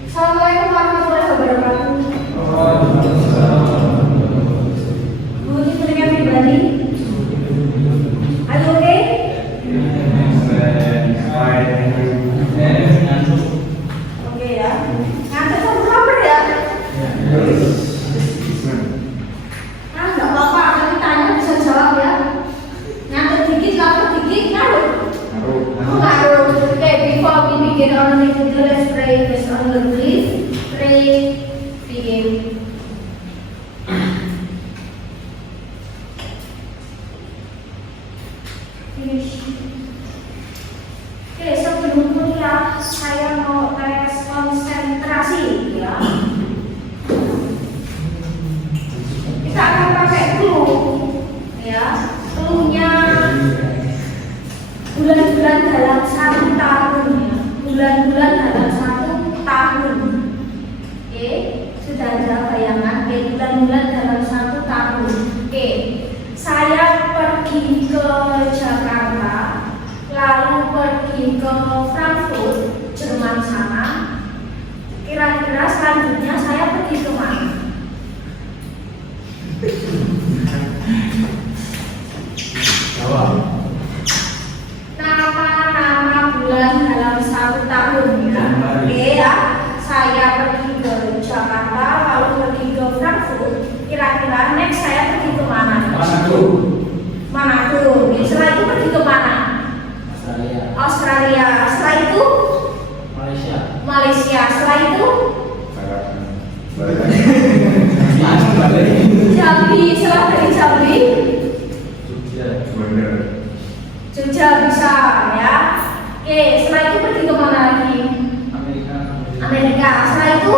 Assalamualaikum warahmatullahi wabarakatuh. Bu, pendidikan pribadi. Are you okay? Oke ya. Ngantuk sama kabar ya? Nah, nggak apa-apa. Nanti tanya bisa jawab ya. Ngantuk dikit, lapar dikit, ngaruh. Ngaruh. Okay, before we begin our meeting, let's pray. Let's honor, please. Pray. Begin. Oke, sebelum kuliah saya mau tes konsentrasi ya. Kita akan pakai clue ya. Clue-nya bulan-bulan dalam 1 tahun ya. Bulan-bulan dalam 1 tahun. Oke, sudah ada bayangan. Oke, bulan-bulan dalam 1 tahun. Oke, saya pergi ke Jakarta, lalu pergi ke Frankfurt, Jerman sana. Kira-kira selanjutnya saya pergi ke mana? Jawab. Nama-nama bulan dalam 1 tahun ya. Oke ya. Saya pergi ke Jakarta, lalu pergi ke Frankfurt. Kira-kira next saya pergi ke mana? Manado. Manado. Setelah itu pergi ke mana? Australia. Setelah itu Malaysia. Setelah itu Jambi. Setelah dari Jambi Jogja bisa ya. Oke, setelah itu pergi ke mana lagi? Amerika. Setelah itu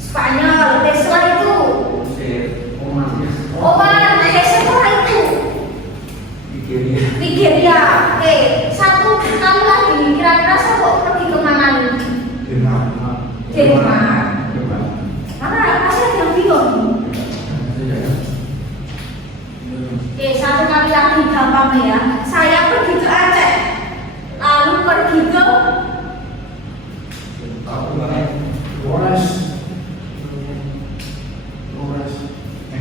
Spanyol. Oke, setelah itu Oman. Oke, setelah itu Nigeria. Oke, satu kali lagi. Kira-kira saya kok pergi ke mana nih? Denmark. Mana? Masih ada yang bingung. Oke, satu kali lagi gampang ya. Saya pergi ke Aceh, lalu pergi ke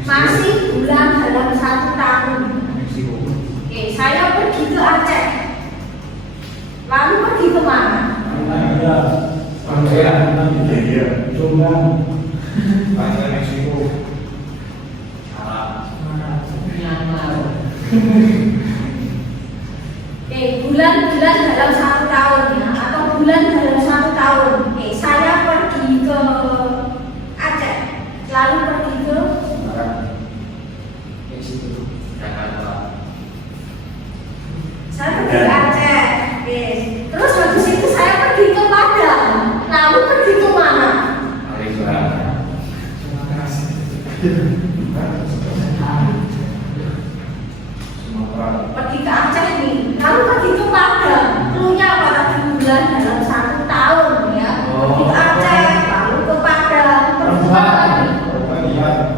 masih bulan dalam 1 tahun. Oke, saya pergi ke Aceh, lalu pergi ke mana? Oke, bulan-bulan dalam 1 tahun ya, atau bulan dalam 1 tahun. Oke, saya pergi ke Aceh, lalu pergi ke saya pergi ke Aceh. Oke, terus habis itu saya pergi ke Padang, lalu pergi ke mana? Pergi ke Aceh nih, lalu pergi ke Padang. Cluenya apa tadi? Bulan dalam 1 tahun ya. Pergi ke Aceh, lalu ke Padang, pergi ke mana lagi?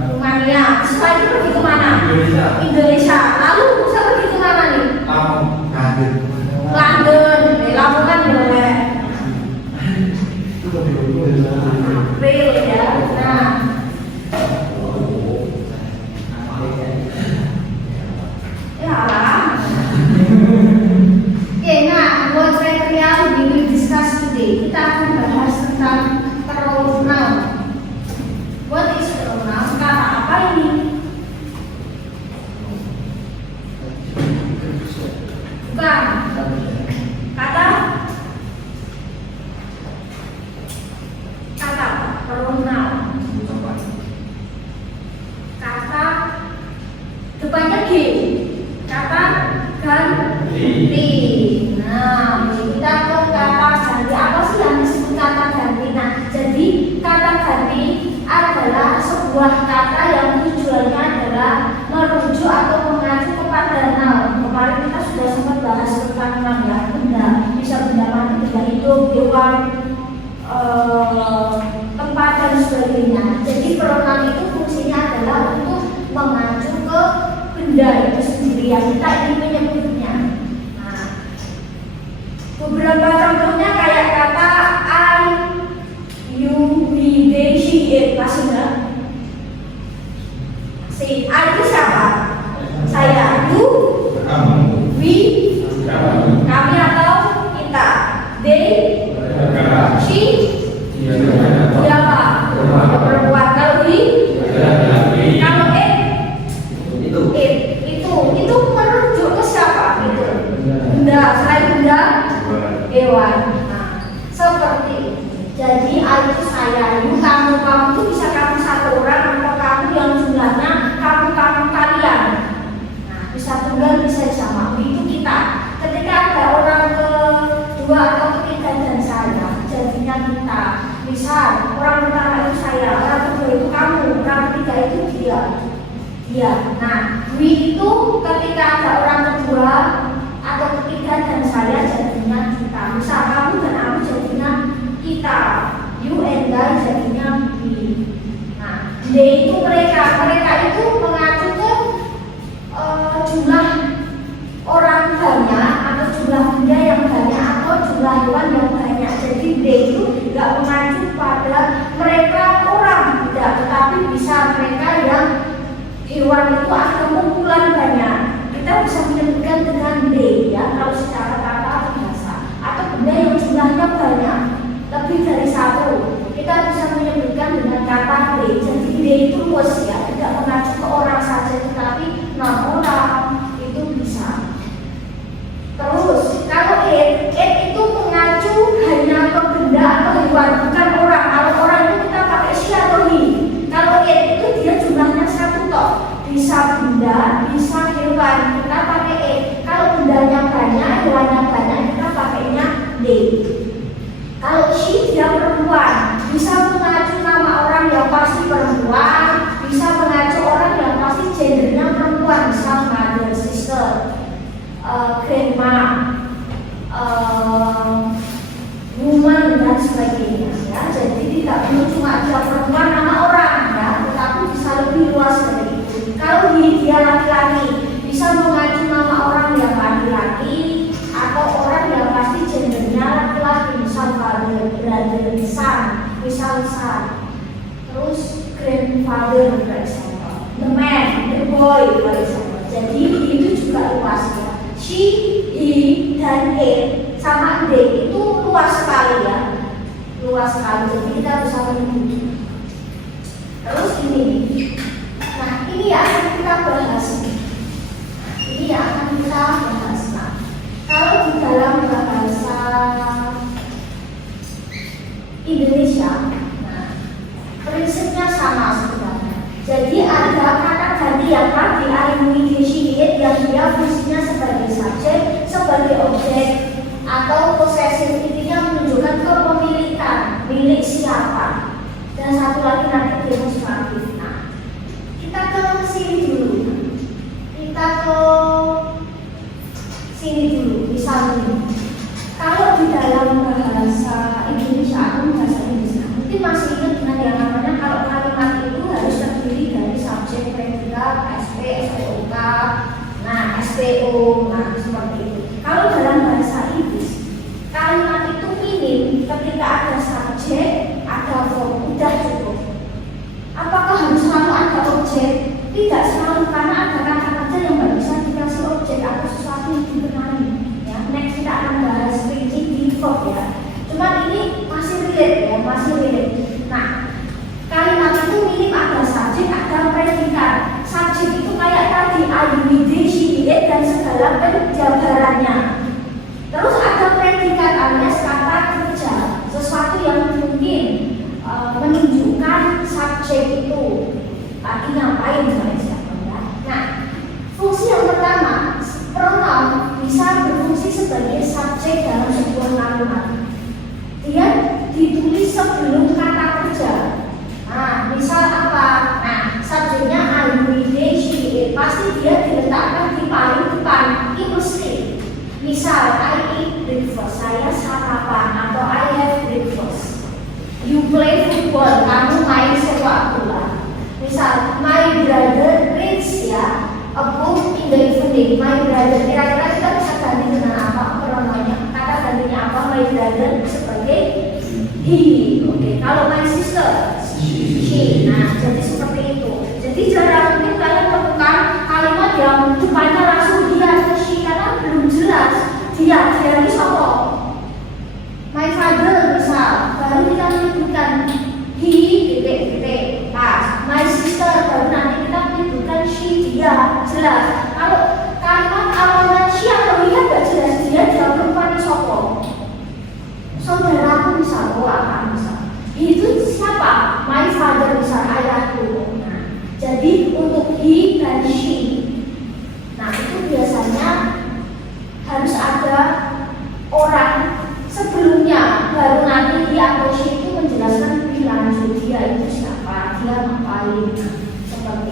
Rumania. Setelah itu pergi ke mana? Indonesia. Lalu saya pergi ke mana nih? London. Lamongan boleh. April ya. Nah. Ya lah. Oke, nah, buat material we will discuss today. Kita akan bahas tentang pronoun. What is pronoun? Kata apa ini? Bukan. Kata pronoun. Kata depannya G. Kata ganti. Nah, kita ke kata ganti. Apa sih yang disebut kata ganti? Nah, jadi kata ganti adalah sebuah kata yang tujuannya adalah merujuk atau mengacu kepada noun. Kemarin kita sudah sempat bahas tentang noun ya, benda, bisa benda mati, benda hidup, hewan, tempat dan sebagainya. Jadi pronoun itu fungsinya adalah untuk mengacu ke benda itu sendiri yang kita ingin menyebutnya. Nah, beberapa contohnya kayak kata I Jadi I itu saya, you kamu itu bisa kamu satu orang atau kamu yang jumlahnya kamu kalian. Nah, bisa tunggal bisa jamak itu kita. Ketika ada orang kedua atau ketiga dan saya, jadinya kita. Misal orang pertama itu saya, orang kedua itu kamu, orang ketiga itu dia. Nah, we itu ketika ada orang kedua atau ketiga dan saya jadinya kita. Misal kamu dan aku jadinya kita, you and I jadinya we. Nah, they itu mereka itu mengacu ke jumlah orang banyak atau jumlah benda yang banyak atau jumlah hewan yang banyak. Jadi they itu tidak mengacu pada mereka orang tidak, tetapi bisa mereka yang hewan itu ada kumpulan banyak. Kita bisa menyebutkan dengan they ya kalau secara kata bahasa, atau benda yang jumlahnya banyak lebih dari satu, kita bisa menyebutkan dengan kata they. Jadi they itu luas ya, tidak mengacu ke orang saja, tetapi non orang itu bisa. Terus kalau it itu mengacu hanya ke benda atau hewan, bukan orang. Kalau orang itu kita pakai she atau he. Kalau it itu dia jumlahnya satu toh, bisa benda, bisa hewan, kita pakai it. Kalau bendanya banyak, hewannya banyak, kita pakainya they. Kalau she dia perempuan, bisa mengacu nama orang yang pasti perempuan, bisa mengacu orang yang pasti gendernya perempuan, misal mother, sister, grandma, woman dan sebagainya. Ya, jadi tidak perlu cuma dia perempuan nama orang, ya, tetapi bisa lebih luas dari itu. Kalau dia laki-laki, bisa mengacu nama orang yang laki-laki atau orang yang pasti gendernya laki-laki, misal father, brother, son, misal. Terus grandfather, for example, the man, the boy, for example. Jadi itu juga luas ya. She, he, dan it sama they itu luas sekali ya, luas sekali. Jadi kita bisa menyebut. Terus ini, nah ini ya akan kita bahas. Ini ya akan kita bahas. Nah, kalau di dalam bahasa Indonesia, nah prinsipnya sama sebenarnya. Jadi ada kata ganti yang tadi identification yang dia fungsinya sebagai subjek, sebagai objek atau possessive, intinya menunjukkan kepemilikan, milik siapa. Dan satu lagi nanti demonstratif. Nah, kita ke sini dulu. Kita ke sini dulu. Misalnya, kalau di dalam bahasa Indonesia atau bahasa Indonesia, mungkin masih ingat dengan yang namanya kalau kalimat itu harus terdiri dari subjek, predikat, SP, SPOK, nah SPO, nah seperti itu. Kalau dalam bahasa Inggris, kalimat itu minim ketika ada subjek, ada verb, udah cukup. Apakah harus selalu ada objek? Tidak selalu, karena ada kata-kata yang nggak bisa dikasih objek atau sesuatu yang dikenali. Ya, next kita akan bahas rinci di verb ya. Cuma ini masih relate ya, masih relate. Nah, kalimat itu minim ada subjek, ada predikat. Subjek itu kayak tadi identity, dan segala penjabarannya. Terus ada predikat alias kata kerja, sesuatu yang mungkin menunjukkan subjek itu lagi ngapain sama siapa ya. Nah, fungsi yang pertama, pronoun bisa berfungsi sebagai subjek dalam sebuah kalimat. Dia ditulis sebelum kata kerja. Nah, misal apa? Nah, subjeknya I, we, they, she, pasti dia diletakkan di paling depan. Ini mesti. Misal I eat breakfast, saya sarapan, atau I have breakfast. You play football, kamu main sepak bola. Misal my brother reads ya a book in the evening. My brother, kira-kira kita bisa ganti dengan apa pronounnya? Kata gantinya apa? My brother sebagai he. Oke, kalau my sister she. Nah, jadi seperti itu. Jadi jarang mungkin kalian temukan kalimat yang depannya langsung dia atau she, karena belum jelas dia ini siapa. My father misal, baru kita menyebutkan he, titik, pas. My sister, baru nanti kita menyebutkan she, dia, jelas. Kalau kalimat awalnya she atau dia gak jelas, dia perempuan siapa. Saudaraku misal, akan misal.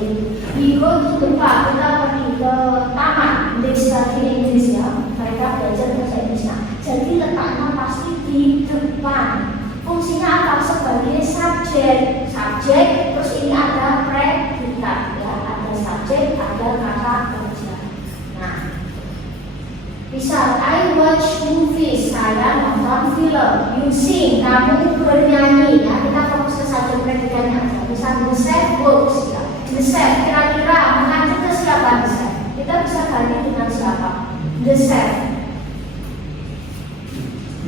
itu. We go to the park, kita pergi ke taman. They study English ya, mereka belajar bahasa Inggris. Jadi letaknya pasti di depan. Fungsinya apa? Sebagai subjek. Subjek, terus ini ada predikat ya, ada subjek, ada kata kerja. Nah, misal I watch movies, saya nonton film. You sing, kamu bernyanyi. Ya, kita fokus ke subjek predikatnya aja. Misal the chef books ya. The chef kira-kira mengacu ke siapa the chef? Kita bisa ganti dengan siapa? The chef.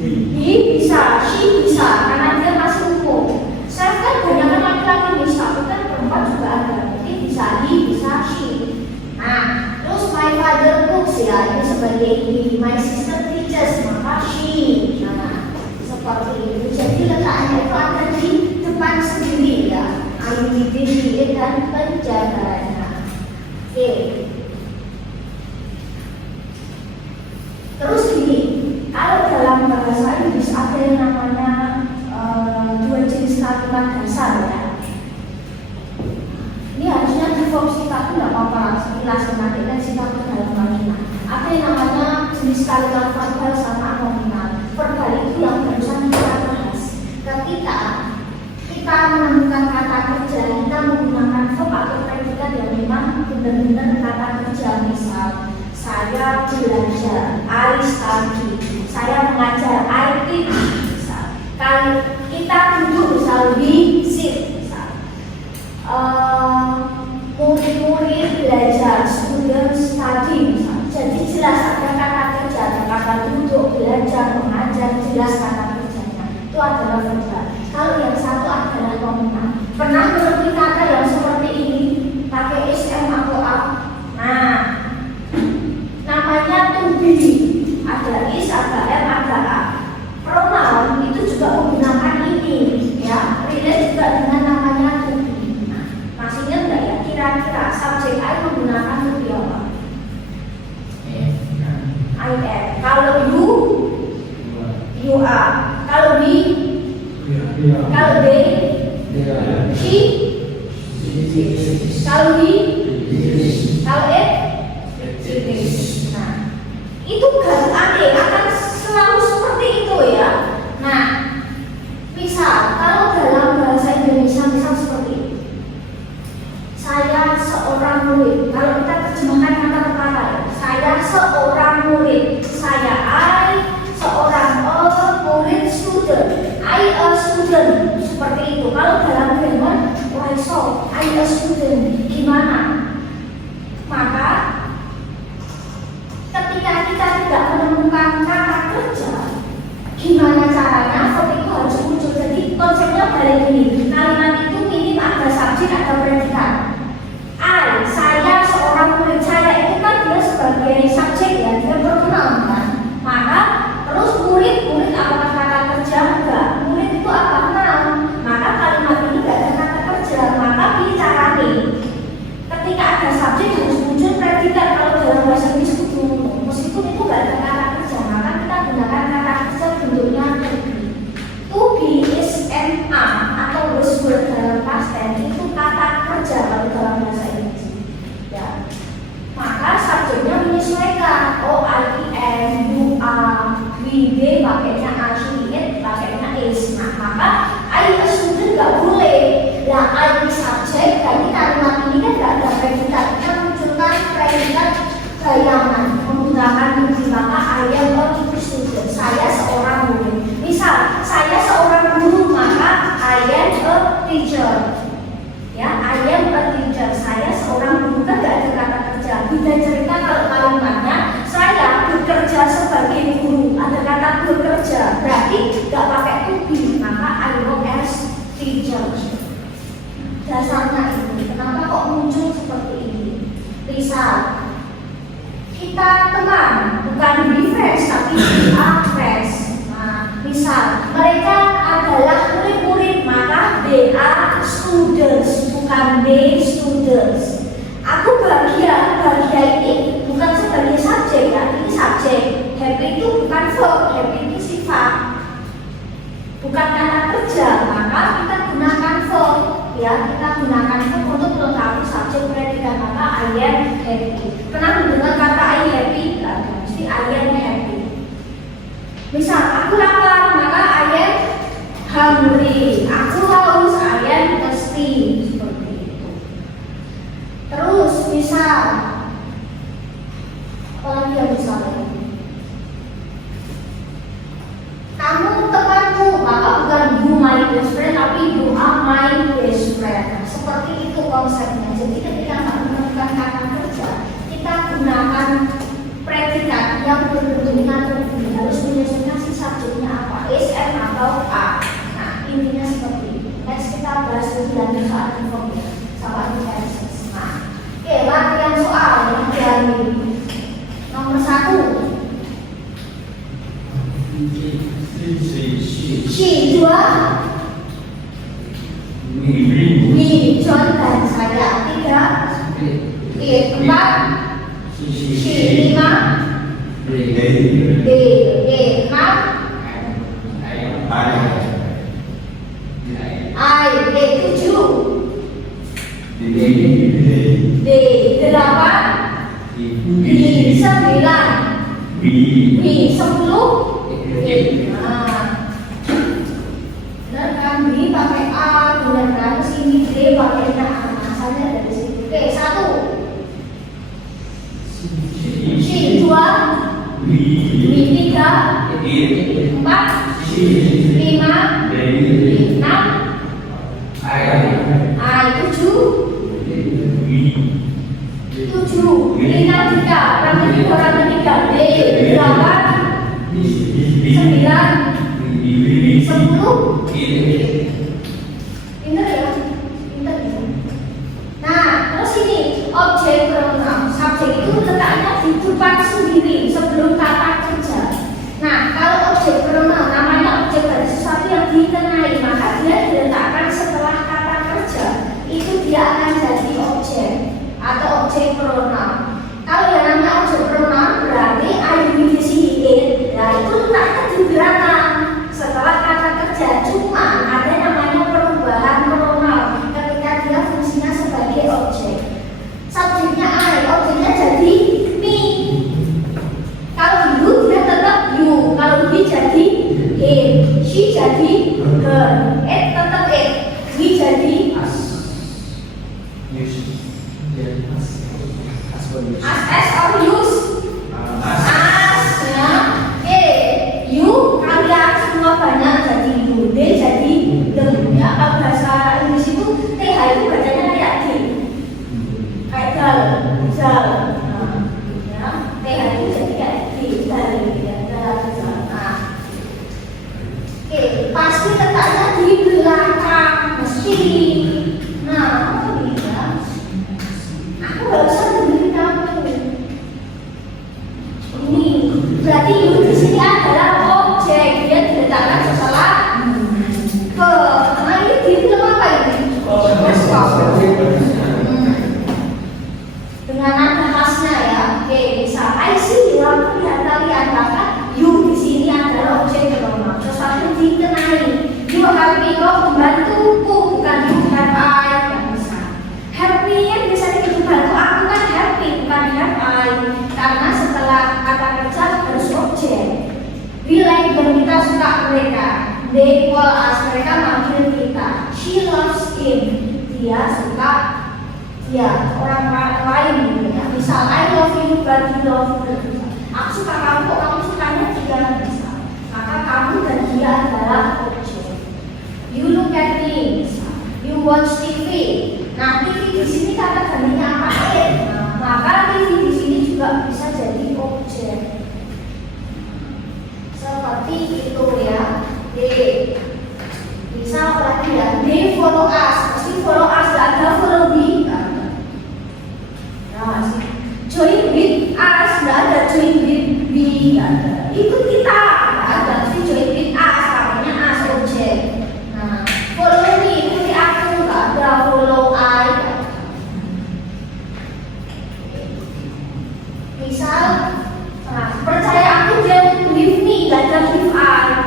He bisa, she bisa, karena dia masih umum. Chef kan banyak laki-laki bisa, tapi kan perempuan juga ada. Jadi bisa he, bisa she. Nah, terus my father cooks ya, ini sebagai he. My sister teaches, maka she. Nah, seperti itu. Jadi letaknya itu ada di depan sendiri ya. Identity dan penjaganya. Oke. Terus gini, kalau dalam bahasa Inggris ada yang namanya dua jenis kalimat dasar ya. Ini harusnya di form singkat nggak apa-apa, sekilas nanti kan singkat dalam kalimat. Ada yang namanya jenis kalimat verbal sama nominal. Verbal itu yang barusan kita bahas. Ketika kita menemukan kata kerja, kita menggunakan verb atau predikat yang memang benar-benar kata kerja. Misal, saya belajar, I study. Saya mengajar, I teach. Misal, kalau kita duduk, misal we sit. Misal, murid-murid belajar, students study. Misal, jadi jelas ada kata kerja, ada kata duduk, belajar, mengajar, jelas kata kerjanya. Itu adalah verbal. Kalau yang satu adalah nominal. Pernah mengerti kata yang seperti ini pakai SM atau A? Nah, namanya to be. Ada is, ada M, ada A. Pronoun itu juga menggunakan ini, ya. Relate juga dengan namanya to be. Nah, masih ingat nggak ya? Kira-kira subjek I menggunakan to be apa? I am. Kalau you are. Kalau we, kalau they, she, kalau he, kalau it, nah, itu gak aneh, akan selalu seperti itu ya. Nah, misal kalau dalam bahasa Indonesia misal seperti ini, saya seorang murid. Kalau kita terjemahkan kata perkara ya, saya seorang murid. Saya I seorang murid student. I a student, seperti itu. Kalau dalam grammar, why so? I a student, gimana? Maka ketika kita tidak menemukan kata kerja, gimana caranya? Verb itu harus muncul. Jadi konsepnya balik ini. Kalimat itu minim ada subjek, ada predikat. I, saya seorang murid. Saya itu kan dia sebagai subjek ya, dia berkenal kan. Maka terus murid apakah kata kerja? Enggak. Murid itu apa? Noun. Maka kalimat ini enggak ada kata kerja. Maka pilih cara nih. Ketika ada subjek harus muncul predikat. Kalau dalam bahasa Inggris itu meskipun itu enggak ada kata kerja, maka kita gunakan kata kerja bentuknya to be. To be is NA atau was were dalam past tense itu kata kerja kalau dalam bahasa Inggris. Ya. Maka subjeknya menyesuaikan. Oh, I am, you are, we, they pakainya are, she, it pakainya is. Nah, maka I a student nggak boleh. Nah, I subjek, jadi kalimat ini kan nggak ada predikat. Kita munculkan predikat bayangan menggunakan to. Maka I am a student. Saya seorang murid. Misal, saya seorang guru, maka I am a teacher. Ya, I am a teacher. Saya seorang guru, kan nggak ada kata kerja. Beda cerita kalau kalimatnya saya bekerja sebagai guru, ada kata bekerja, berarti nggak pakai to be, maka I work as teacher. Dasarnya itu. Kenapa kok muncul seperti ini? Misal kita teman, bukan be friends, tapi be are friends. Nah, misal mereka adalah murid-murid, maka they are students, bukan they students. Aku bahagia ini bukan sebagai subjek ya, ini subjek. Happy itu bukan verb, happy itu sifat, bukan kata kerja. Maka kita gunakan verb ya, kita gunakan verb untuk melengkapi subjek I am happy. Pernah mendengar kata I happy? Tidak, mesti I am happy. Misal aku lapar, maka I am hungry. Aku haus, I am thirsty. Seperti itu. Terus misal apalagi yang misalnya kamu temanku, maka bukan you my best friend, tapi you are my best friend. Seperti itu konsepnya. Jadi ketika kita menemukan kata kerja, kita gunakan predikat yang berbentuk atau harus menyesuaikan si subjeknya apa, is, am, atau a. Nah, intinya seperti itu. Next kita bahas lebih lanjut soal inform ya, sama intelligence. Nah, oke, latihan soal yang dari nomor 1. She, 2. Me, John dan saya. 3. It, 4. She, 5. D, 6. I, D, 7. D, 8. D, 9. B, 10. Benar kan? B pakai A, benar kan? Terus ini D pakai A. Asalnya dari situ. Oke, 1. C, 2. B, 3. 4. 5. 6. 7. 7. Lintang 3. Orang ketiga. D, 8. 9. 10. Pinter ya? Pinter ya? Nah, terus ini objek pronoun. Subjek itu letaknya di depan sendiri sebelum kata kerja. Nah, kalau objek pronoun namanya objek dari sesuatu yang dikenai, maka dia diletakkan setelah kata kerja. Itu dia akan jadi objek atau objek pronoun. Kalau yang namanya objek pronoun berarti I di sini it. Nah, itu letaknya di belakang setelah kata kerja. Cuma ada namanya perubahan pronoun ketika dia fungsinya sebagai objek. Subjeknya I, objeknya jadi me. Kalau you dia tetap you. Kalau he jadi him, she jadi her, it tetap it, we jadi As or use as ya. You kalian semua banyak jadi you, they jadi them ya. Kalau bahasa Inggris itu TH itu bacanya kayak D, kayak dal, ya. TH itu jadi kayak D, dal ya, dal. Nah, oke, pasti letaknya di belakang mesti. Nah, aku gak usah memberi kamu. Ini berarti you di sini adalah objek, dia diletakkan setelah ke. Nah, ini di film apa ini? Dengan nada khasnya ya. Oke, misal I see you, aku lihat kalian, bahkan you di sini adalah objek pronoun. Sesuatu dikenai. You happy, kau membantuku, bukan you have I. Help me yang biasanya itu bantu aku kan happy, bukan have I. Karena setelah kata kerja harus objek. We like them, kita suka mereka. They call us, mereka manggil kita. She loves him, dia suka dia, orang lain gitu ya. Misal I love you but you love her. Aku suka kamu, kok kamu sukanya dia. Misal, maka kamu dan dia adalah objek. You look at me, misal. You watch TV. Nah, TV di sini kata gantinya apa? Nah, maka TV di sini juga bisa jadi objek. Seperti itu ya. D. Misal apa lagi ya? They follow us. Pasti follow us, gak ada follow we. Nah, join with us, gak ada join with we. Ikut kita, gak ada. Pasti join with us, namanya us objek. Nah, follow me, ikuti aku, gak ada follow I. Misal, nah, percaya aku dia believe me, gak ada believe I.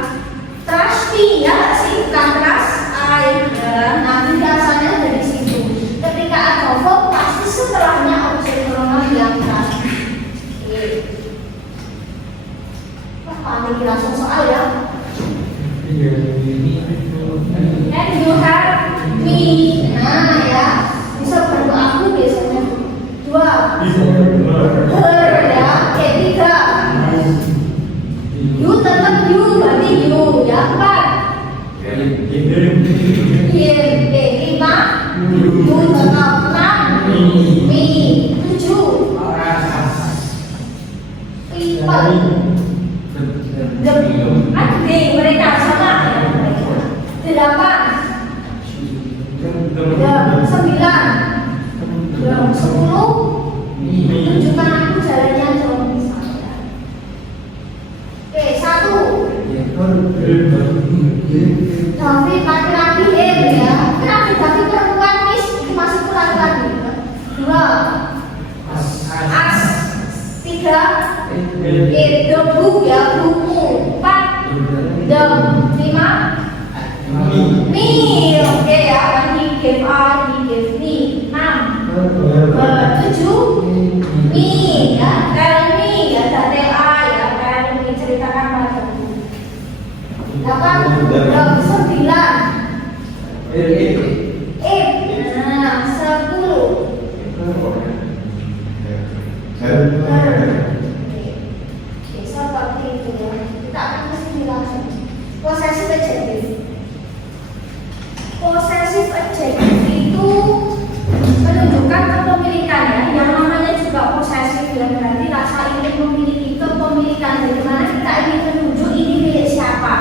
Trust me, ya sih, bukan trust I. Ya, nah, biasanya dari situ. Ketika ada verb, pasti setelahnya objek Yin, lima, enam, mi, tujuh, people, mereka sama ya, 8, 9, 10, tunjukkan aku jalannya dong misalnya. Oke, 1. David laki-laki ya. Kenapa David perempuan Miss? Masuk laki-laki. 2. As. 3. Debu ya, buku. 4. Dem. 5. Me. Oke ya, he gave us, he gave me. 6. 7. Me ya, tell me ya, tell I ya, tell me ceritakan padaku. 8. 9. 10. Seperti itu ya. Kita akan mesti langsung. Possessive adjective. Possessive adjective itu menunjukkan kepemilikan ya. Yang namanya juga possessive ya, berarti rasa ingin memiliki kepemilikan. Bagaimana kita ingin menunjuk ini milik siapa?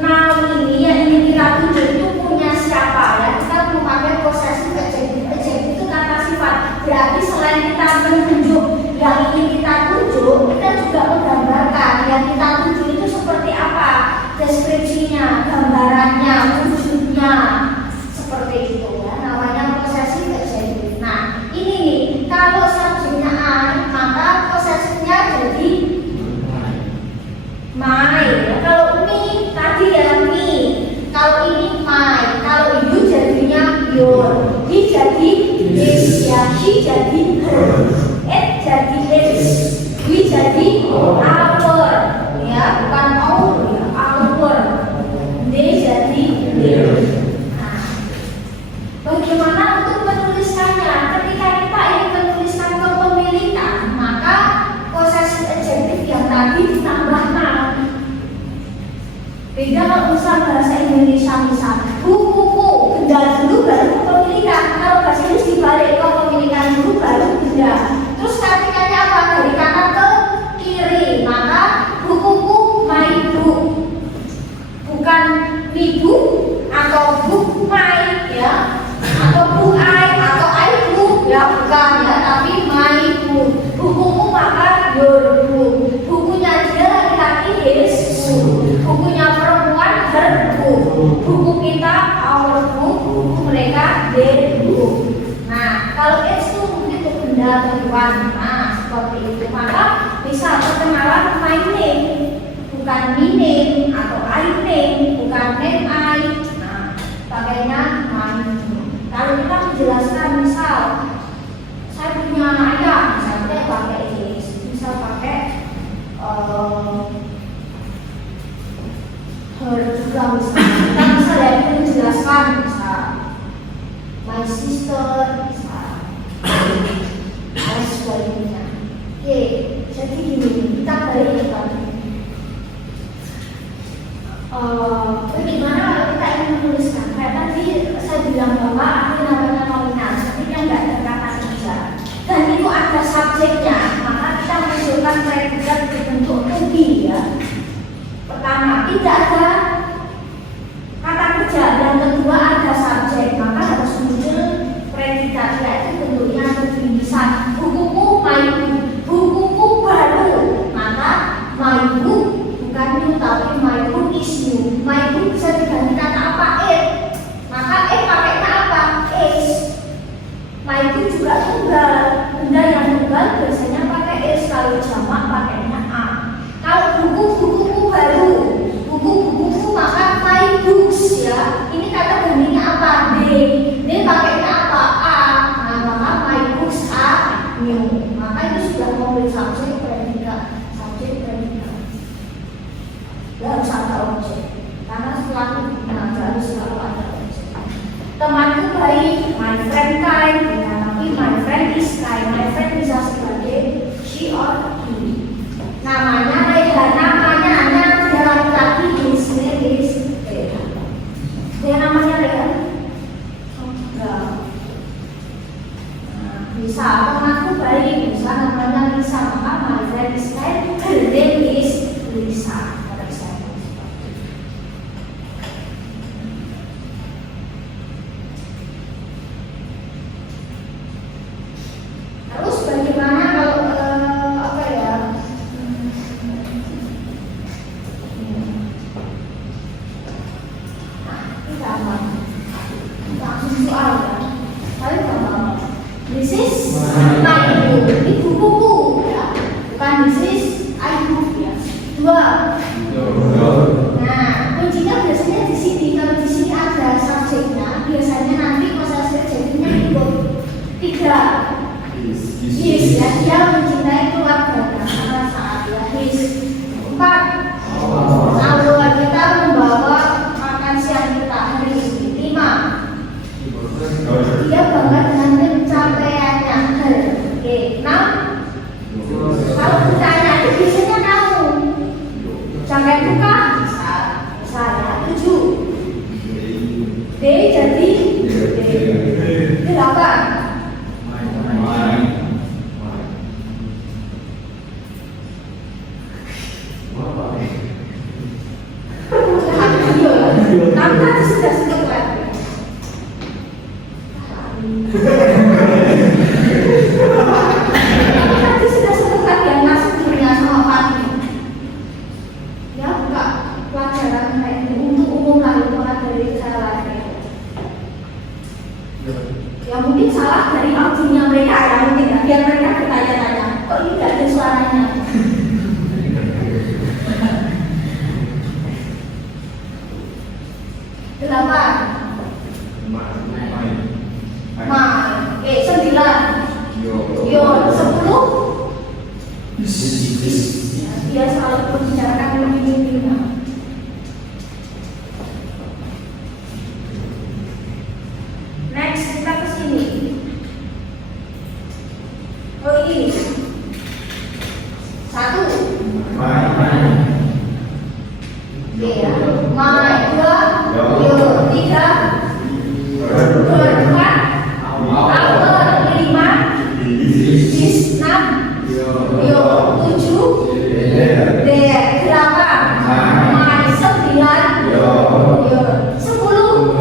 Noun ini yang ingin kita tuju itu punya siapa ya. Kita memakai possessive adjective. Adjective itu kata sifat. Berarti selain kita menunjuk yang ingin kita tuju, kita juga menggambarkan yang kita tuju itu seperti apa, deskripsinya, gambarannya, wujudnya, seperti itu ya. Namanya possessive adjective. Nah ini nih, kalau subjeknya I, maka possessive-nya jadi my ya. Kalau me tadi ya me, kalau ini my, kalau you jadinya your, he jadi his ya, she jadi her, it jadi his, we jadi our ya, bukan our ya, our, they jadi their. Nah, bagaimana untuk menuliskannya? Ketika kita ingin menuliskan kepemilikan, maka possessive adjective yang tadi ditambah noun. Beda kalau misal bahasa Indonesia misal bukuku, benda dulu baru kepemilikan. Kalau bahasa Inggris dibalik, kepemilikan dulu baru benda. Terus katikannya apa? Dari kanan ke kiri. Maka bukuku my book, bukan me book atau book my ya, atau book I book ya, bukan ya, tapi my book. Bukuku maka your book. Bukunya dia laki-laki his book. Bukunya perempuan her book. Buku kita our book. Buku mereka their book. Nah, kalau it's itu mungkin untuk benda atau hewan. Nah, seperti itu. Maka bisa perkenalan my name, bukan me name atau I name, bukan name I. Nah, pakainya my name. Kalau kita menjelaskan misal saya punya ayam, misalnya pakai ini, misal pakai her juga misalnya. Kita bisa dari menjelaskan misal my sister, misal dan sebagainya. Oke, jadi gini, kita balik ke tadi. Bagaimana kalau kita ingin menuliskan? Kayak tadi saya bilang bahwa ini namanya nominal, artinya nggak ada kata kerja. Dan itu ada subjeknya, maka kita menunjukkan predikat berbentuk to be ya. Pertama, tidak ada kata kerja, dan kedua ada subjek, maka harus muncul predikat yaitu bentuknya to be. Misal, bukuku my book, bukuku baru, maka my book bukan new tapi my book is new. My book bisa diganti kata apa? It. Maka it pakainya apa? Is. My book juga tunggal. Benda yang tunggal biasanya pakai is. Kalau jamak pakainya a. Kalau buku-bukuku baru, buku-bukuku maka my books ya. Ini kata gantinya apa? D pakainya apa? A. Nah, maka my books are new. Maka itu sudah memberi subjek predikat. Subjek predikat. Harus ada objek. Karena selalu harus selalu ada objek. Temanku baik, my friend kind. Ya, tapi my friend is kind. My friend bisa sebagai she or he. Namanya Rehan, namanya hanya dia laki-laki, his name is Rehan. Dia namanya Leon. Enggak. Nah, bisa temanku baik, bisa namanya Lisa, maka my friend is kind, her name is Lisa. Terus bagaimana kalau apa ya? Langsung soal ya. Paling gampang. This is my book. Ini bukuku ya. Bukan this is I book ya. Dua. Nah, kuncinya biasanya di sini. Kalau di sini ada subjeknya, biasanya nanti posesif jadinya ikut. Tiga. His ya, dia mencintai keluarganya pada saat ya his. Empat. Awal kita membawa makan siang kita hari ini. Lima. Dia bangga dengan pencapaiannya. Oke, enam. Kalau bertanya, biasanya kamu sampai buka bisa ya. Tujuh. D jadi delapan. Tapi tadi sudah sempat lagi. Tadi sudah sempat lagi yang masuk dunia sama pagi. Ya, enggak pelajaran kayak ini untuk umum lah, itu dari salah ya. Ya mungkin salah dari audionya mereka ya, mungkin ya, biar mereka bertanya-tanya. Kok ini nggak ada suaranya? Delapan. Oke, sembilan. Yo, 10. Dia selalu membicarakan mimpi-mimpinya. Next, kita ke sini. Oh ini. 1. Oke ya. My. 2. Yo. 3. 4. Our. 5. 6. Yo. 7. D. 8. My. 9. Yo. 10.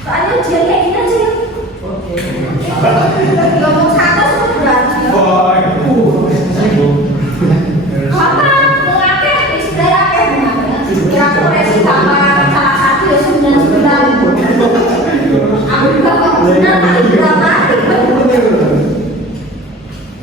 Soalnya ujian kayak gini aja ya. Ngomong satu semua berarti. Apa? Mengapa? Sudah apa? Kira koreksi tambah salah satu ya 99. Aku juga kok benar tadi berapa?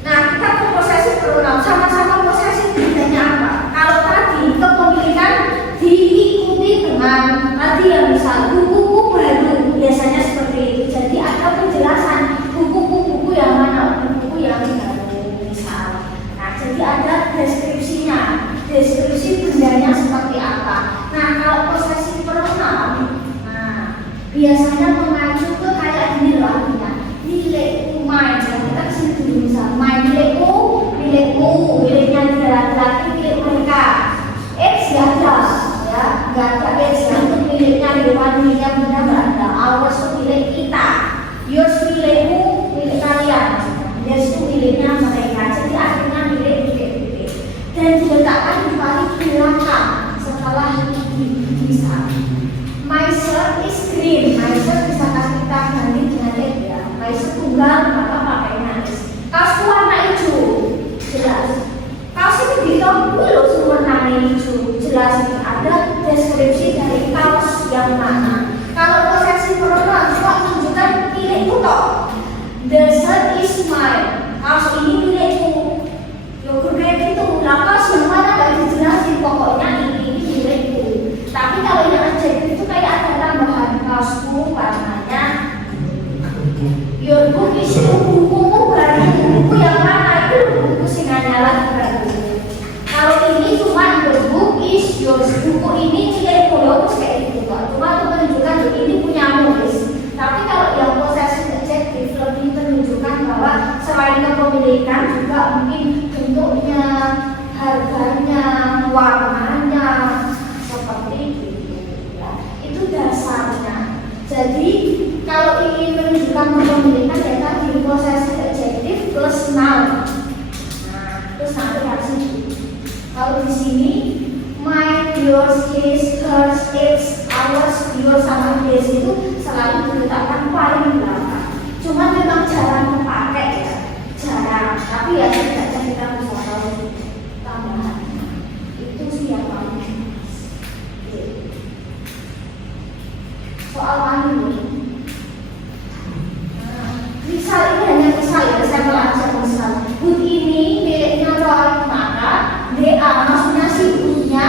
Nah, kita ke posesif pronoun. Sama-sama posesif bedanya apa? Kalau tadi kepemilikan diikuti dengan tadi yang misal buku baru, biasanya seperti itu. Jadi ada penjelasan buku yang mana, buku yang baru misal. Nah, jadi ada deskripsinya, deskripsi bendanya seperti apa. Nah, kalau posesif pronoun, nah biasanya mengacu ke kayak gini loh artinya. Milikku, my. Jadi kita sini dulu misal, my milikku, miliknya laki-laki, milik mereka. It's ya jelas, ya nggak ada it's ya untuk miliknya hewan, miliknya benda nggak ada. Ours itu milik kita, yours milikmu, milik kalian. Theirs itu miliknya mereka. Jadi artinya milik. Dan diletakkan di paling belakang setelah bisa. My shirt is green. My shirt bisa kita ganti dengan red ya. My shirt tunggal maka pakainya is. Kaosku warna hijau, jelas. Kaos ini dihitung dulu warna hijau, jelas. Ada deskripsi dari kaos yang mana. Kalau posesif pronoun cuma menunjukkan milikku toh. The shirt is mine. Kaos ini milikku. Yogurt itu kaos yang mana nggak dijelasin, pokoknya ini milikku. Tapi kalau yang adjektif itu kayak ada tambahan kaosku warnanya. Your book is bukumu baru, buku yang mana itu buku singanya lagi baru. Kalau ini cuma the book is yours, buku ini milikku ya terus kayak gitu kok. Cuma itu menunjukkan ini punyamu guys. Tapi kalau yang posesif adjektif lebih menunjukkan bahwa selain dasarnya. Jadi kalau ingin menunjukkan kepemilikan ya tadi possessive adjective plus noun. Nah, terus nanti harus kalau di sini my, yours, his, hers, its, ours, yours sama his itu selalu diletakkan paling belakang. Cuma memang jarang dipakai ya, jarang. Tapi ya setidaknya kita bisa tahu tambahan. Itu sih yang paling. Oke. Soal mandi. Misal ini hanya misal ya, saya melacak misal. Bud ini miliknya Roy, maka DA maksudnya si Budnya.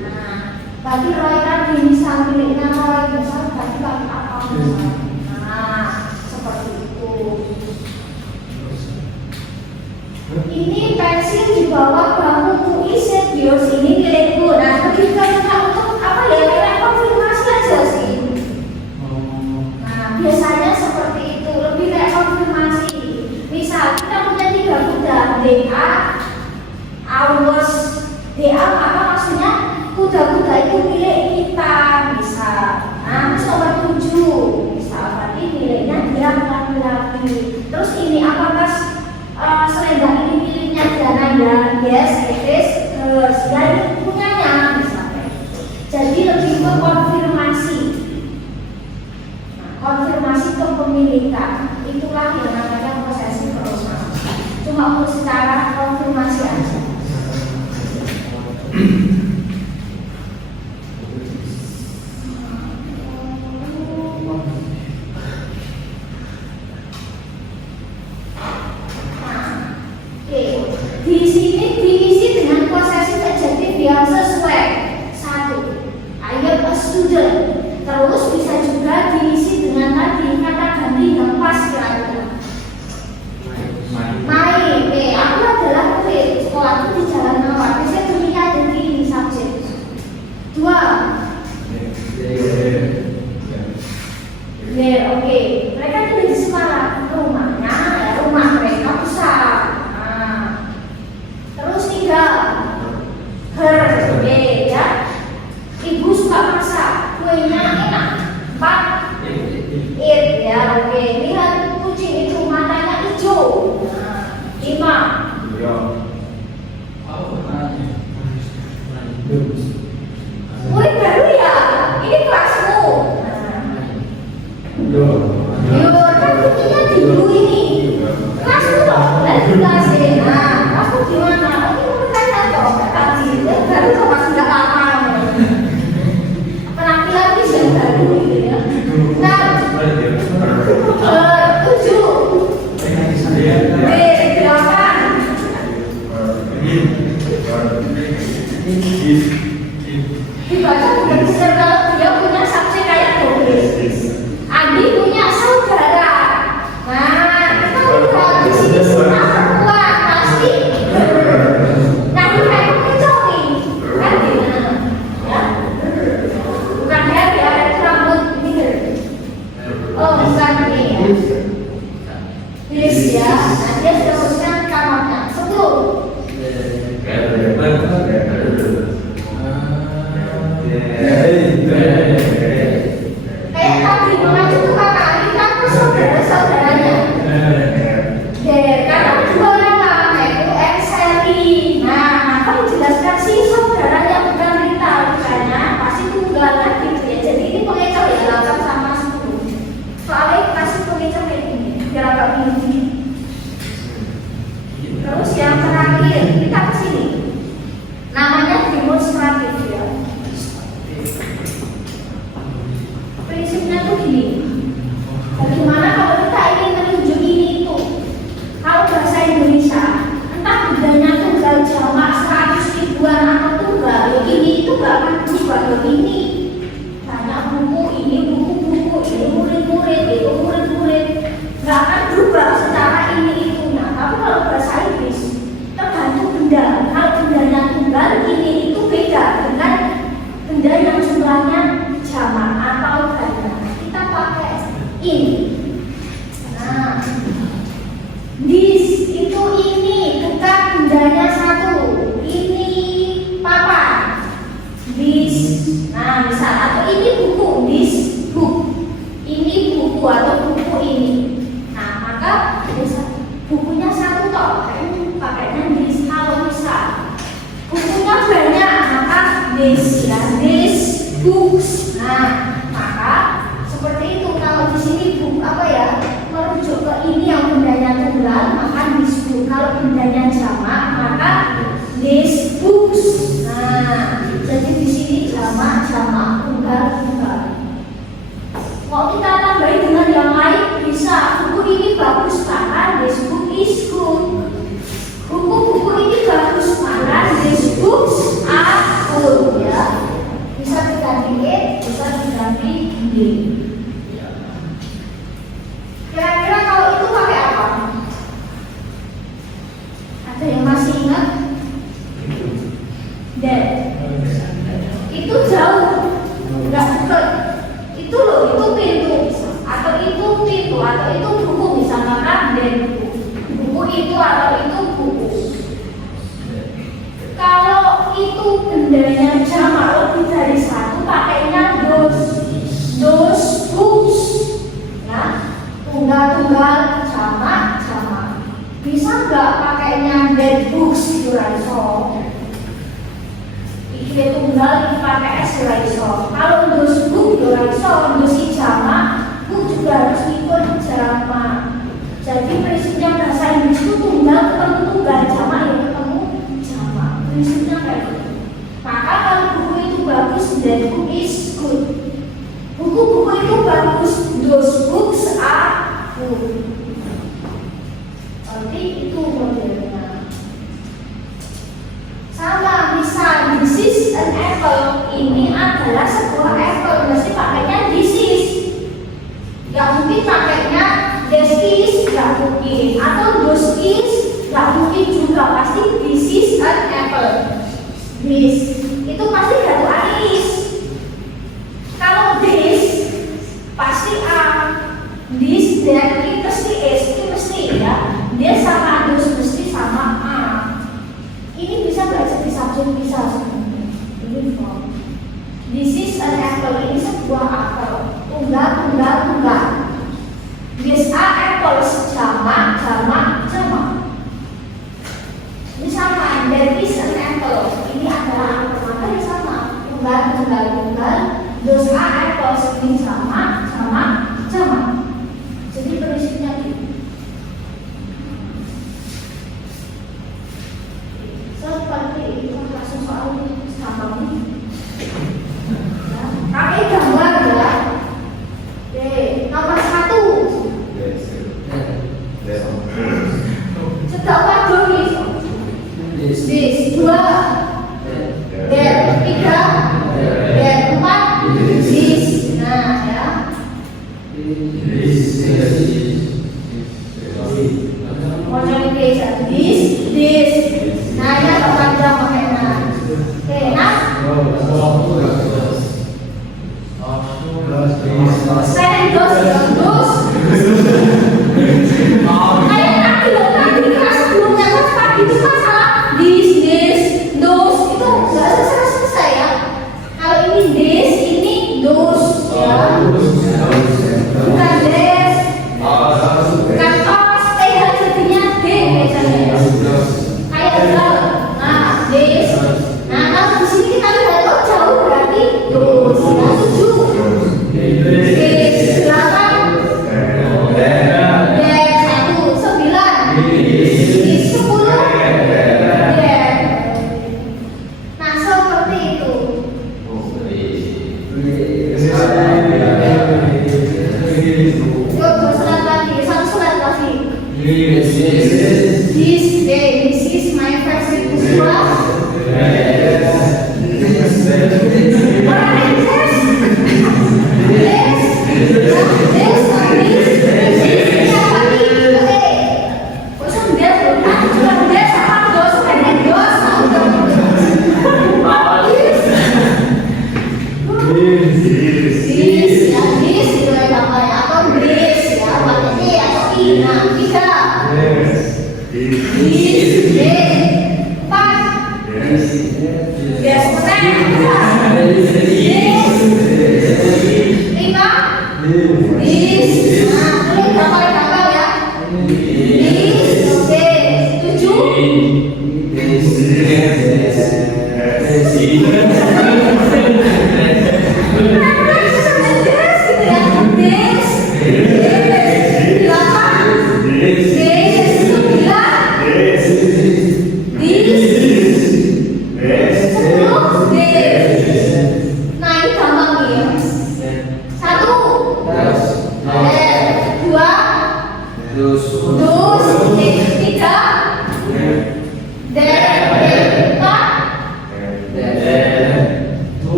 Nah, bagi Roy tadi misal miliknya Roy, misal bagi apa misal. Nah, seperti itu. Ini pensil dibawa bahu iset bios ini milikku. Nah, ketika kita untuk apa ya, kayak konfirmasi aja sih. Nah, biasanya seperti itu, lebih kayak konfirmasi. Misal kita punya 3 kuda, DA, ours, DA apa maksudnya? Kuda-kuda itu milik kita, misal. Nah, terus nomor 7, misal berarti miliknya dia laki-laki. Terus ini apakah selendang ini miliknya Diana ya? Yes, it is hers. Dan punyanya misalnya. Jadi lebih ke konfirmasi. Nah, konfirmasi kepemilikan itulah yang namanya possessive pronouns. Cuma untuk secara konfirmasi aja. Di sini diisi dengan possessive adjective yang sesuai. 1. I am a student. Terus bisa juga diisi dengan tadi kata ganti yang pas kira-kira. My. Aku adalah murid. Sekolahku di Jalan Mawar. Saya dunia ada di ini subjek. 2. Oke. Mereka tinggal di Semarang. Rumahnya ya rumah mereka besar. Terus 3, her, ya. Ibu suka masak, kuenya enak. 4, it, ya, oke. Lihat kucing itu matanya hijau. 5, murid baru ya, ini kelasmu. Your, kan kucingnya di dulu ini. Kelasmu dong, dari kelasnya. Nah, kelasmu gimana? Baru kok masih gak lama penampilan bisa baru gitu ya. Nah, 7, dibaca bukan bisa kalau dia punya subjek kayak tulis. Adi punya saudara. Nah, kita lihat di sini semua perempuan pasti. Nah, ini kayak kecoh nih, kan gimana? Ya, bukan hair ya, rambut ini. Oh, bukan ini ya. This ya, nah dia sudah tuliskan kamarnya. 10. Kayak tadi maju tuh kakak, kita tuh saudara-saudaranya. Karena dua nama, yaitu Sally. Nah, kamu jelaskan sih saudaranya bukan Rita, bukannya pasti tunggalan gitu ya. Jadi ini pengecoh ya, 8 sama 10. Soalnya kasih pengecoh kayak gini, biar agak bingung. Terus yang terakhir, kita kesini. Namanya demonstratif ya. Prinsipnya tuh gini. Bagaimana kalau kita ingin menunjuk ini itu? Kalau bahasa Indonesia, entah bedanya tunggal jamak 100 ribuan atau tunggal, ini itu gak akan berubah. Ini banyak buku, ini buku-buku, ini murid-murid, itu murid-murid, gak akan berubah secara ini itu. Nah, tapi kalau bahasa Inggris tergantung benda. Kalau bendanya tunggal, ini itu beda dengan benda yang jumlahnya jamak atau banyak. Kita pakai ini. Nah, this itu ini, bukan bendanya satu. Ini papan. This. Nah, misal atau maka seperti itu. Kalau di sini book apa ya, merujuk ke ini yang bendanya tunggal, maka this book. Kalau bendanya jamak, maka these books. Nah, jadi di sini jamak, tunggal. Mau kita tambahin dengan yang lain bisa. Buku ini bagus, maka this book is good. Buku ini bagus, maka these books are good. Ya, bisa diganti it, bisa diganti he. Kira-kira kalau itu pakai apa? Ada yang masih ingat? Dan itu jauh, nggak deket. Itu loh, itu pintu, atau itu pintu, atau itu buku, misalnya kan dan buku itu atau itu buku. Kalau itu bendanya jamak lebih dari satu, pakainya those books. Ya, tunggal jamak. Bisa nggak pakainya that books itu raiso? Iki tunggal dipakai s raiso. Kalau those book itu raiso, those jamak, book juga harus ikut jamak. Jadi prinsipnya bahasa Inggris itu tunggal ketemu tunggal, jamak ya ketemu jamak. Prinsipnya kayak gitu. Maka kalau buku itu bagus, that book is good. Buku-buku itu bagus, those books are good. Seperti itu modelnya. Sama misal this is an apple, ini adalah sebuah apple, mesti pakainya this is. Gak mungkin pakainya this is, gak mungkin. Atau those is, gak mungkin juga. Pasti this is an apple. This itu pasti gak tuh is. Kalau this pasti a. This dan ini mesti is, ini mesti ya. Dia sama those mesti sama a. Ini bisa nggak jadi subjek, bisa sebenarnya. Ini form. This is an apple, ini sebuah apel. Tunggal. These are apples, jamak. Ini sama, there is an apple. Ini adalah apel, maka ini sama. Tunggal. Those are apples, ini jamak. Jadi prinsipnya gitu. Seperti itu kasus soal sama ini. Pakai gambar ya. Oke, nomor 1. Cetak waktu nih. This 2. Dan 3. Dan 4. This. Nah ya. Mau cari gereja. This. Nah ya panjang pakai nah. Oke, nah. Saya dos. Kayak tadi loh, tadi kelas sebelumnya kan pagi itu kan salah this, those itu nggak selesai ya. Kalau ini this, ini those ya. Bukan this, bukan tos, jadinya d biasanya. Kayak girl, nah this. Nah kalau di sini kita lihat oh jauh berarti those. Nah 7.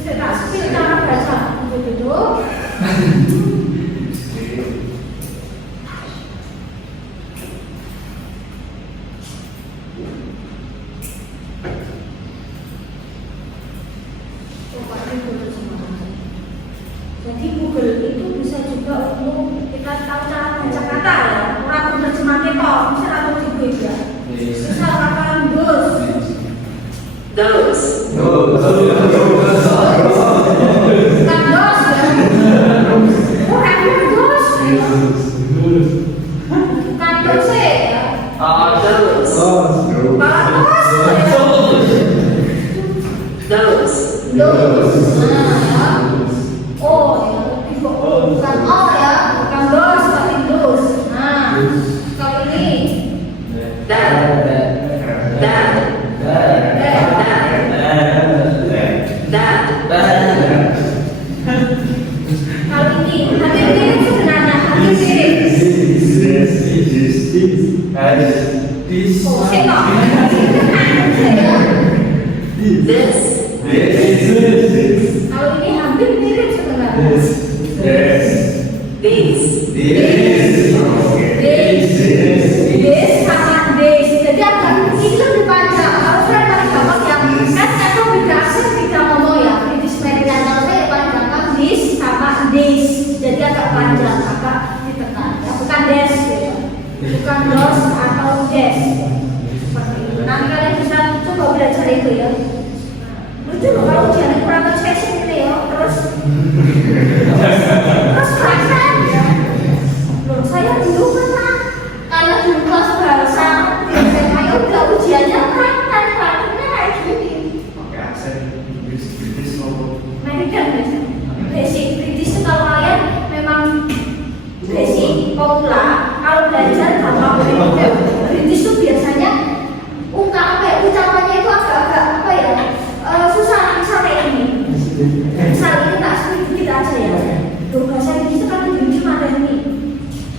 Saya tak spill cara baca. Duduk. Jadi Google itu bisa juga untuk kita tahu cara baca kata ya. Orang penerjemahnya kok, bisa atau di web ya. Misal kata those. Bukan those ya. Bukan those ya. Bukan those ya. Those. Those. Nah, oh, bukan oh ya, bukan those tapi those. Nah, kalau ini that. Kalau ini hampir mirip sebenarnya, hampir mirip. Oh, saya nggak. This. Kalau ini hampir mirip sebenarnya. This sama this. Jadi agak ini lebih panjang. Kalau saya paling gampang yang kan atau beda ngomong ya. British American kalau saya paling gampang this sama this. Jadi agak panjang, agak ditekan. Ya, bukan des ya. Bukan dos atau des. Seperti itu. Nanti kalian bisa coba belajar itu ya. Lucu loh kalau ujiannya kurang session ini ya. Terus perasaan ya. Loh, saya dulu pernah kalau dulu kelas bahasa SMA udah ujiannya praktek prakteknya kayak gini. American basic British itu kalau kalian memang basic pemula kalau belajar gampang British itu biasanya ucapannya itu agak-agak apa ya susah kayak ini. Misal ini tak sedikit aja ya. Tuh bahasa Inggris itu kan Inggris ada ini.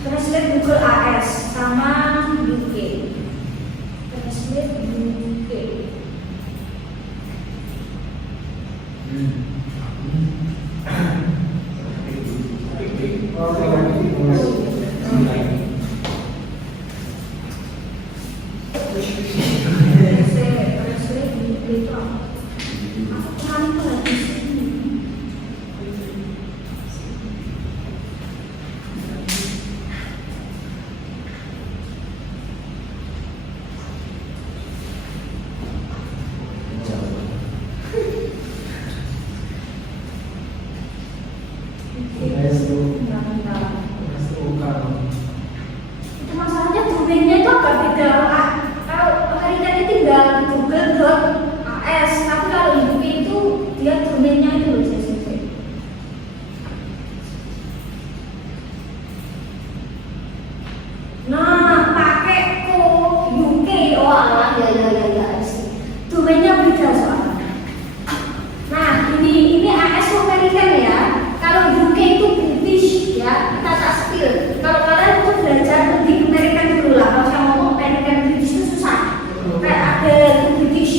Translate Google AS sama UK. Translate UK. Translate UK itu apa? Aku pernah itu lagi sini. Itu masalahnya domainnya itu agak beda. Kalau Amerika itu tinggal google.as, tapi kalau UK itu dia domainnya itu loh CCC. Nah, pakai UK, oh alah ya, domainnya beda soalnya. Nah, ini AS American ya. Kalau UK itu British ya, kita tak spill. Kalau kalian untuk belajar lebih American dulu lah. Kalau saya ngomong American British itu susah. Kayak ada British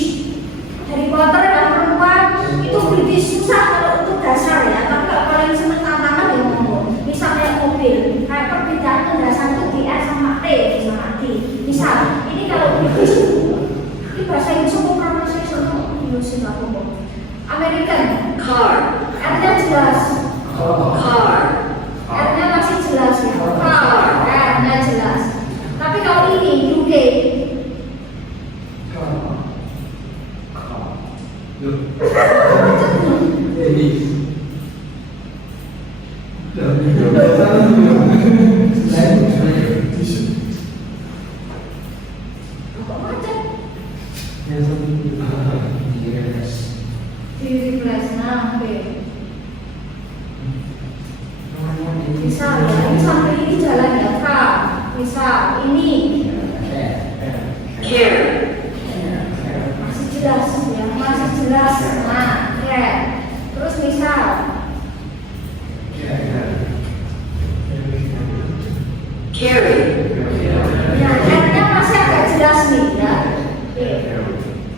Harry Potter dan perempuan itu British susah kalau untuk dasar ya. Tapi kalau kalian senang tantangan ya ngomong. Misalnya mobil, kayak perbedaan penjelasan itu di R sama T sama T. Misal, ini kalau British ini bahasa Inggris untuk pronunciation Indonesia ngomong. American car, R-nya jelas. Car. R-nya masih jelas ya. Car. R-nya jelas. Tapi kalau ini UK. Kok macet? Di refresh nah, oke. Misal ya, ini sampai ini jalan ya, Kak. Misal ini care. Masih jelas ya, masih jelas. Nah, care. Terus misal carry. Nah, R-nya masih agak jelas nih ya. Oke.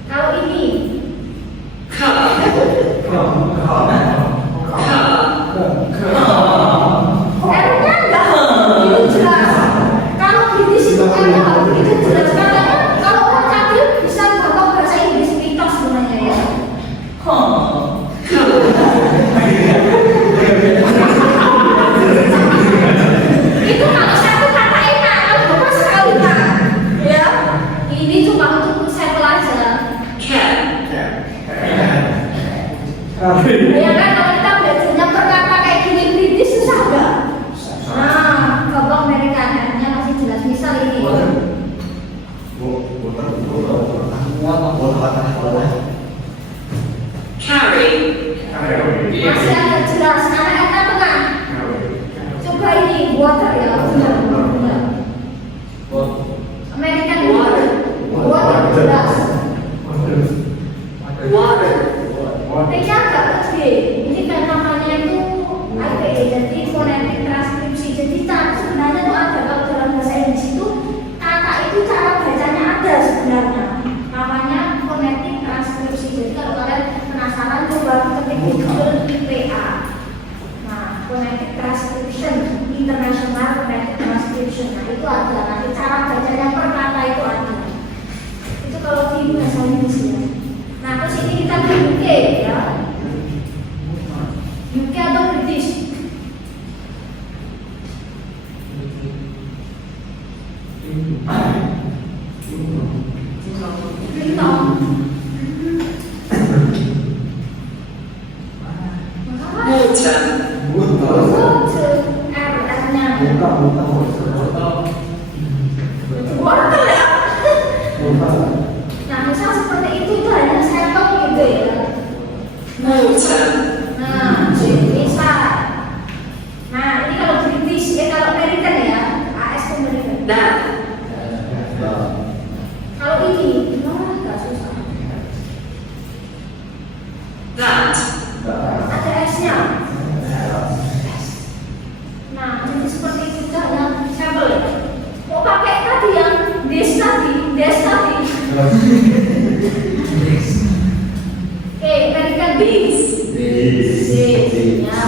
Kalau ini R-nya enggak, itu jelas. Kalau British itu R-nya harus itu jelas. Katanya kalau orang cadel bisa gampang bahasa Inggris mitos sebenarnya ya. Itu kalau satu kata enak, kalau dua sekali Pak. Ya, ini cuma untuk saya pelajar. Ya kan kalau kita belajarnya per kata kayak gini British susah nggak? Nah, kalau Amerika R-nya masih jelas. Misal ini. Masih agak jelas, karena R-nya tengah. Coba ini water ya, benar. American water, water jelas. T-nya agak gede. Ini kan namanya itu IPA, jadi fonetik transkripsi. Jadi sebenarnya itu ada kalau dalam bahasa Inggris itu kata itu cara bacanya ada sebenarnya. Namanya fonetik transkripsi. Jadi kalau kalian penasaran coba ketik Google IPA. Nah, phonetic transcription, international phonetic transcription. Nah, itu ada. Nanti cara bacanya per kata itu ada. Itu kalau di bahasa Inggris ya. Nah, terus ini kita di UK ya. UK atau British? Britain. Wortel ya. Nah, misal seperti itu hanya sampel gitu ya. Nah, misal. Nah, ini kalau British, kalau American ya, AS American. Kalau ini, agak susah. Ada S-nya. Nah, jadi seperti itu juga yang sampel ya. Mau pakai tadi yang des tadi. Oke, American bees. Ya,